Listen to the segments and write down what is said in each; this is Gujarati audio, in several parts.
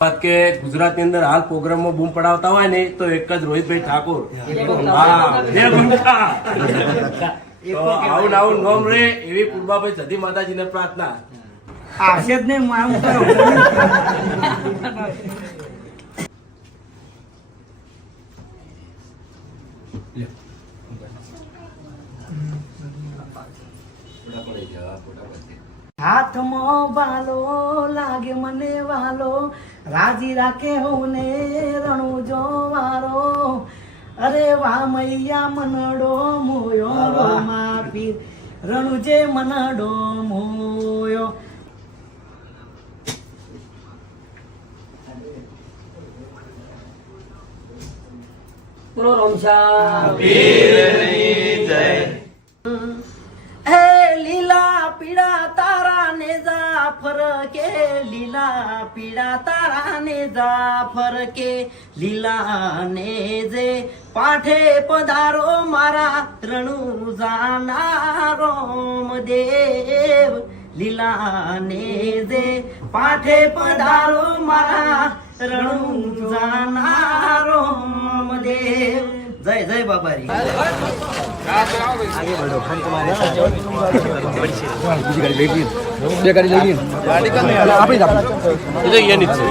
વાત કે ગુજરાતની અંદર હાલ પ્રોગ્રામમાં બૂમ પડાવતા હોય ને તો એક જ રોહિતભાઈ ઠાકોર. આવું આવું નોમ રે એવી પૂર્વાભાઈ સતી માતાજીને પ્રાર્થના. આવશે જ નહીં મારું હાથમાં વાલો લાગે મને વાલો રાજી રાખે હોને રણુ જો વારો અરે વાહ મૈયા મનડો મોયો માપી રણુ જે મનડો મોયો બોલો રમશા પીરની જય. હે લીલા પીળા તારા ને જાફર કે લીલા પીળા તારા ને જાફર કે લીલા ને જે પાઠે પધારો મારા રણુ જાનારો દેવ લીલા ને જે પાઠે પધારો મારા રણુ જાનારો દેવ. જય જય બાબારી. आगे बढ़ो हम तुम्हारे साथ दूसरी गाड़ी लेगी ये गाड़ी लेगी गाड़ी का नहीं आप ही इधर ये नीचे.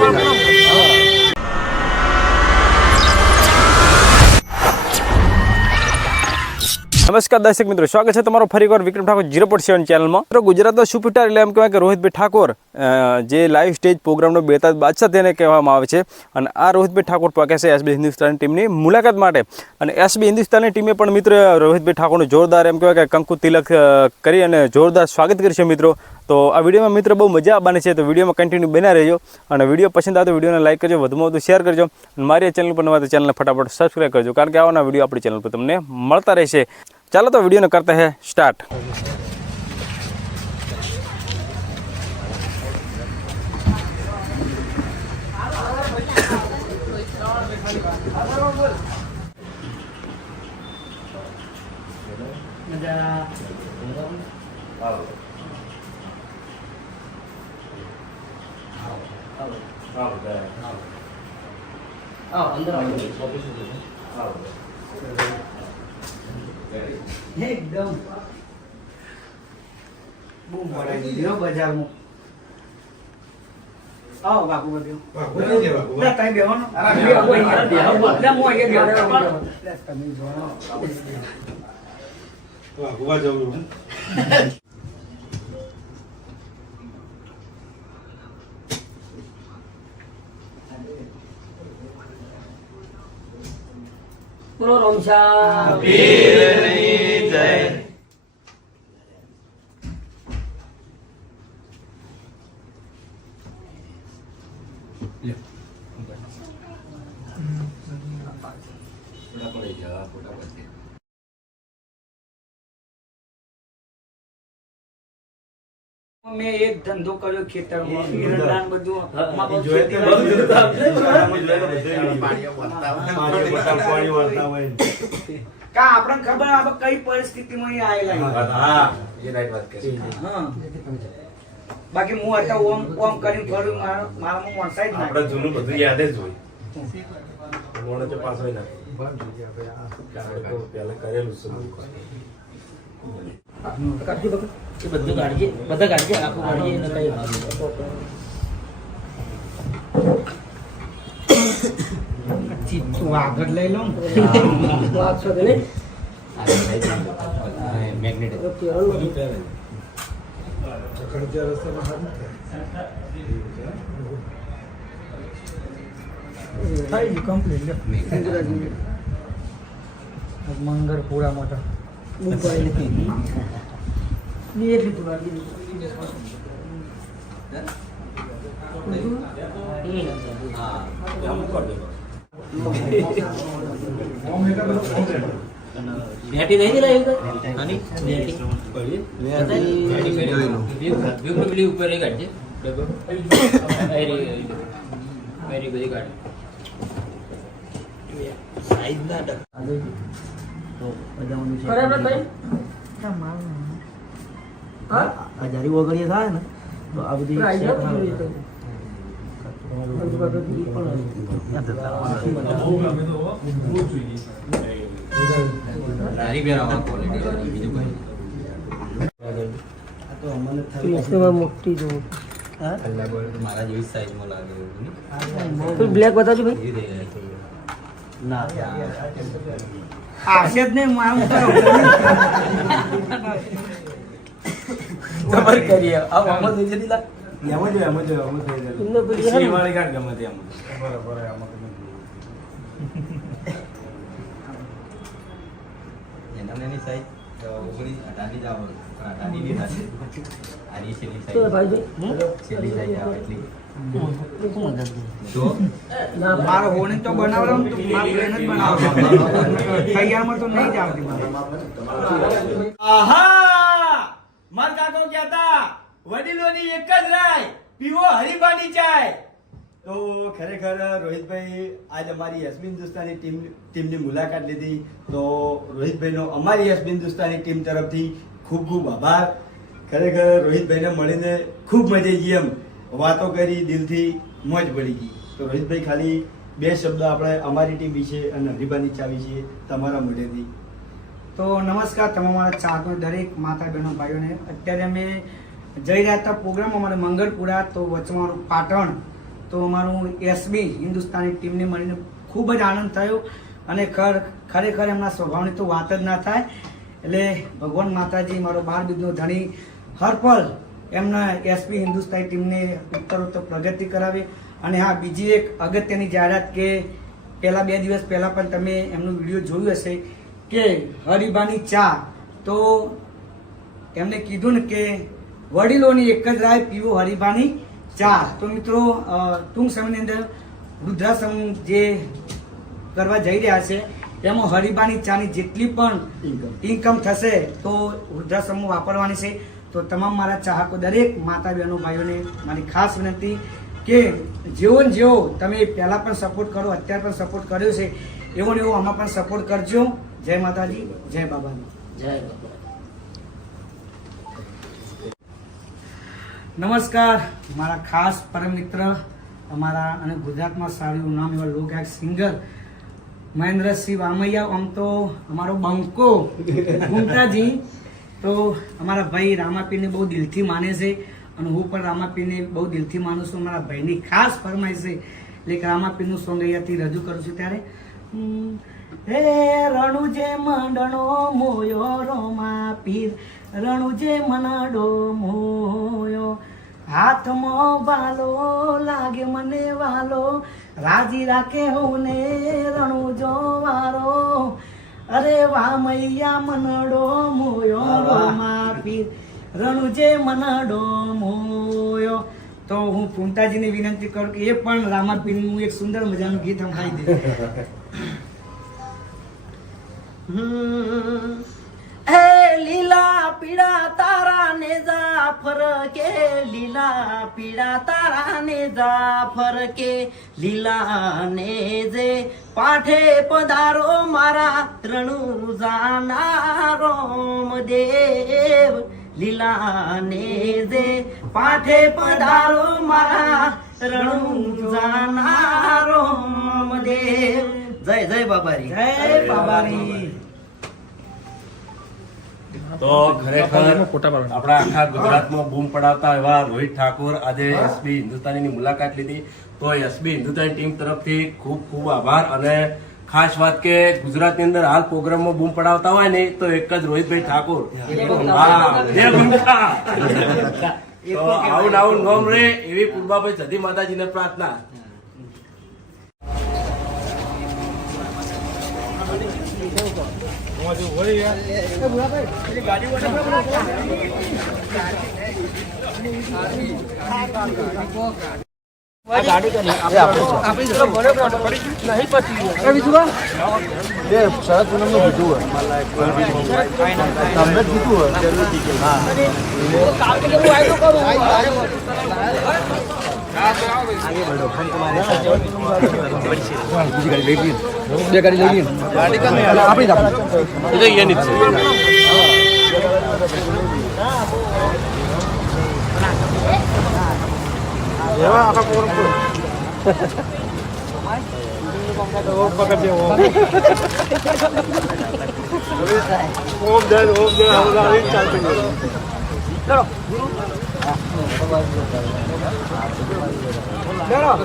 નમસ્કાર દર્શક મિત્રો, સ્વાગત છે તમારો ફરી એકવાર વિક્રમ ઠાકોર 0.7 ચેનલમાં. મિત્રો ગુજરાતનો સુપરસ્ટાર એટલે એમ કહેવાય કે રોહિતભાઈ ઠાકોર જે લાઈવ સ્ટેજ પ્રોગ્રામનો બેતાજ બાદશાહ તેને કહેવામાં આવે છે. અને આ રોહિતભાઈ ઠાકોર પહોંચે છે એસબી હિન્દુસ્તાની ટીમની મુલાકાત માટે. અને એસબી હિન્દુસ્તાની ટીમે પણ મિત્રો રોહિતભાઈ ઠાકોરનું જોરદાર એમ કહેવાય કે કંકુ તિલક કરી અને જોરદાર સ્વાગત કરશે મિત્રો. તો આ વિડીયોમાં મિત્રો બહુ મજા આવવાની છે, તો વિડીયોમાં કન્ટિન્યુ બના રહેજો. અને વિડીયો પસંદ આવે તો વિડીયોને લાઈક કરજો, વધુમાં વધુ શેર કરજો. અને મારી ચેનલ પર નવા તો ચેનલને ફટાફટ સબસ્ક્રાઈબ કરજો, કારણ કે આવવાના વિડીયો આપણી ચેનલ પર તમને મળતા રહેશે. चलो तो वीडियो ने करते हैं स्टार्ट. एकदम बूम पड़ेगी दियो बाजार में. आओ बापू बदियो बापू ले बापू ना टाइम बेहो ना बेहो यार बेहो ना मो ये बेहो लेट्स कम इन जोनो बापू बा जाऊ. बोलो रमशा पीરની જય. મેં એક ધંધો કર્યો ખેતરમાં ઈરંડાન બધું કા આપણને ખબર આપણે કઈ પરિસ્થિતિમાં આયેલા. બાકી હું હતા ઓમ ઓમ કરીને ફરું મારામાં વણસાઈ જ ના. આપણે જૂનું બધું યાદ જ હોય. મોણે તો પાસ હોય ના પહેલા કરેલું છે. કાઢી બક એ બધું કાઢજે, બધા કાઢજે, આખું કાઢજે એને કઈ તું આગળ લઈ લો મેગ્નેટ મંગળ પૂરા મોટા બેટી નહીં દિલાય આની બેટી પડી બેટી ઉપર એક કાઢજે ડબો મેરી બધી કાઢ સાઈઝ ના તો બજાવવાનું છે બરાબર ભાઈ. હા આ જારી વગડીએ થાય ને તો આ બધી મોટી જો બ્લેક બતાવજો ભાઈ ના આવશે જ નહીં ખબર કરીએ આ આમાં થઈ જતી લા ઇન્દો પેલી હે ને? વાળી કાઢ ગમે તે આમાં તો ભાઈ ના મારો હોણી તો બનાવવાનું તો મારે પ્લેન જ બનાવવાનું તૈયારમાં તો નહીં જ આવતી મારે આહા માર કાકો કહેતા વડીલોની એક જ રાય પીવો હરીબાની ચાય. તો ખરેખર રોહિતભાઈ આજ અમારી યશબી હિન્દુસ્તાની ટીમની મુલાકાત લીધી. તો રોહિતભાઈનો અમારી યશબી હિન્દુસ્તાની ટીમ તરફથી ખૂબ ખૂબ આભાર. ખરેખર રોહિતભાઈને મળીને ખૂબ મજા આવી ગઈ. એમ વાતો કરી દિલથી મોજ પડી ગઈ. તો રોહિતભાઈ ખાલી બે શબ્દ આપણે અમારી ટીમ વિશે અને હરીબાની ચા વિશે તમારા મોઢેથી. તો નમસ્કાર તમારા મારા ચાહકો દરેક માતા બહેનો ભાઈઓને. અત્યારે અમે જઈ રહ્યા હતા પ્રોગ્રામ અમારે મંગળપુરા, તો વચ્ચે મારું પાટણ, તો અમારું એસબી હિન્દુસ્તાની ટીમને મળીને ખૂબ જ આનંદ થયો. અને ખરેખર એમના સ્વભાવની તો વાત જ ના થાય. એટલે ભગવાન માતાજી મારો 12 બીજનો ધણી હરપલ એમના એસબી હિન્દુસ્તાની ટીમને ઉત્તરોત્તર પ્રગતિ કરાવે. અને હા, બીજી એક અગત્યની જાહેરાત કે પહેલા 2 દિવસ પહેલા પણ તમે એમનું વિડીયો જોયું હશે કે હરીબાની ચા, તો એમને કીધું ને કે વડીલોની એક જ રાય પીવો હરીબાની ચા. તો મિત્રો ટૂંક સમયની અંદર વૃદ્ધાશ્રમ જે કરવા જઈ રહ્યા છે એમાં હરીબાની ચાની જેટલી પણ ઇન્કમ થશે તો વૃદ્ધાશ્રમમાં વાપરવાની છે. તો તમામ મારા ચાહકો દરેક માતા બહેનો ભાઈઓને મારી ખાસ વિનંતી કે જેવો ને જેવો તમે પહેલાં પણ સપોર્ટ કરો, અત્યારે પણ સપોર્ટ કર્યો છે, એવો ને એવો આમાં પણ સપોર્ટ કરજો. જય માતાજી, જય બાબાજી. જય બાબા. નમસ્કાર મારા ખાસ પરમ મિત્ર, અમારા અને ગુજરાતમાં સારું એવું નામ એવા લોકગાયક સિંગર મહેન્દ્રસિંહ વામૈયા, આમ તો અમારો બંકો ગુંટાજી, તો અમારા ભાઈ રામાપીરને બહુ દિલથી માને છે અને હું પણ રામાપીરને બહુ દિલથી માનું છું. અમારા ભાઈની ખાસ ફરમાઈશ છે એટલે કે રામાપીરનું સોંગ અહીંયાથી રજૂ કરું છું. ત્યારે હે રણુજે મંડળો મોયો રોમા પીર, રણુજે મનડો મોયો, હાથમાં વાલો લાગે મને વાલો, રાજી રાખે હોને રણુજો વારો, અરે વા મૈયા મનડો મોયો રોમા પીર, રણુજે મનડો મોયો. તો હું ફૂંટાજીને વિનંતી કરું કે એ પણ રામાપીરનું એક સુંદર મજાનું ગીત સંભળાવી દે. એ લીલા પીળા તારા ને જાફર કે, લીલા પીળા તારા ને જાફર કે, લીલા ને જે પાઠે પધારો મારા રણુજાના રોમદેવ, લીલા ને જે પાઠે પધારો મારા રણુજાના રોમદેવ. જય જય બાબારી, જય બાબારી. તો ખરેખર આપણા આખા ગુજરાતમાં બૂમ પડાવતા એવા રોહિત ઠાકોર આજે એસબી હિન્દુસ્તાનીની મુલાકાત લીધી. તો એસબી હિન્દુસ્તાની ટીમ તરફથી ખૂબ ખૂબ આભાર. અને ખાસ વાત કે ગુજરાતની અંદર હાલ પ્રોગ્રામમાં બૂમ પડાવતા હોય ને તો એક જ રોહિતભાઈ ઠાકોર. હા, જય ગુંઠા. તો આવું ને આવું નોમ રે એવી પૂર્વાભાઈ સધી માતાજીને પ્રાર્થના.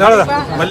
ચલો